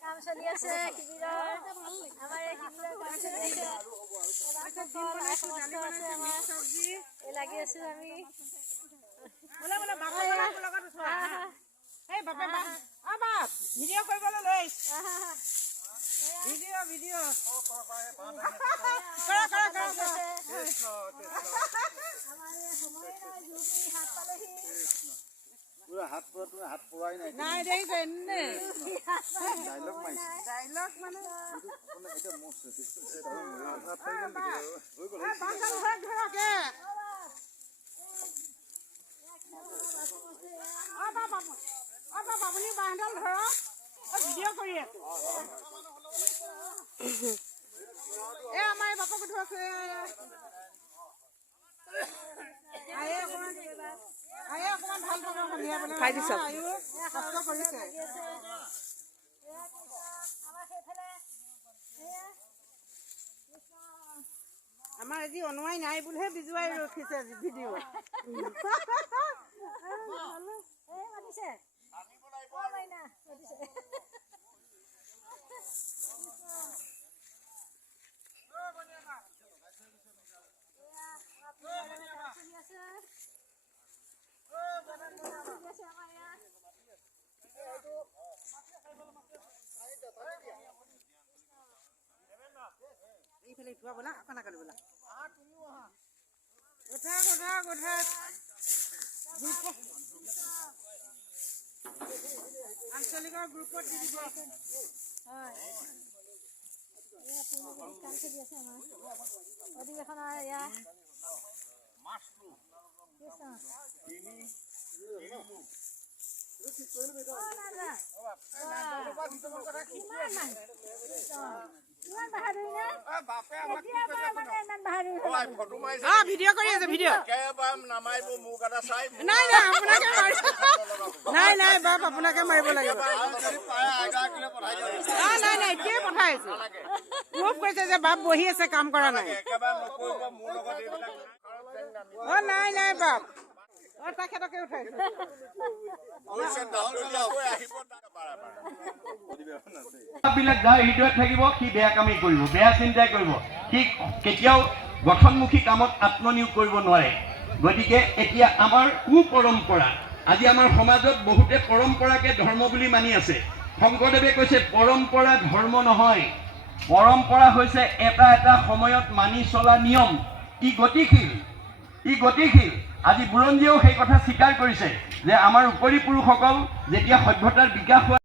কাম চলি আছে শিবিৰৰ আমাৰ এই শিবিৰৰ কাম চলি আছে লাগি আছো আমি ভিডিঅ' কৰিবলৈ লৈ ভিডিঅ' হাত পোৱাই নাই নাই দেখিছে ডাইলগ মাৰিছে ডাইলগ মানে এটা মস্ত আপুনি বাঁহডাল ধৰক ভিডিঅ' কৰি আছো এই আমাৰ বাপক উঠোৱাছে অকমান ভাল পাব খাই দিছ কষ্ট কৰিছে আমাৰ আজি অনুৱাই নাই বুলিহে বিজুৱাই ৰখিছে ভিডিঅ' এইফালে উঠোৱা বোলা আকৌ নাকালি বোলা উঠা আঞ্চলিকৰ গ্ৰুপত দি দিব কাম চলি আছে আমাৰ অধিৱেশনৰ এয়া ভিডিঅ' কৰি আছে ভিডিঅ' নাই বাপ আপোনাকে মাৰিব লাগিব নাই এতিয়াই পঠাই আছো মোক কৈছে যে বাপ বহি আছে কাম কৰা নাই নাই বাপ তেখেতকে উঠাইছো বিলাক যাৰ হৃদয়ত থাকিব সি বেয়া কামেই কৰিব বেয়া চিন্তাই কৰিব সি কেতিয়াও গঠনমুখী কামত আত্মনিয়োগ কৰিব নোৱাৰে গতিকে এতিয়া আমাৰ কুপৰম্পৰা আজি আমাৰ সমাজত বহুতে পৰম্পৰাকে ধৰ্ম বুলি মানি আছে শংকৰদেৱে কৈছে পৰম্পৰা ধৰ্ম নহয় পৰম্পৰা হৈছে এটা সময়ত মানি চলা নিয়ম ই গতিশীল আজি বুৰঞ্জীয়েও সেই কথা স্বীকাৰ কৰিছে যে আমাৰ উপৰি পুৰুষসকল যেতিয়া সভ্যতাৰ বিকাশ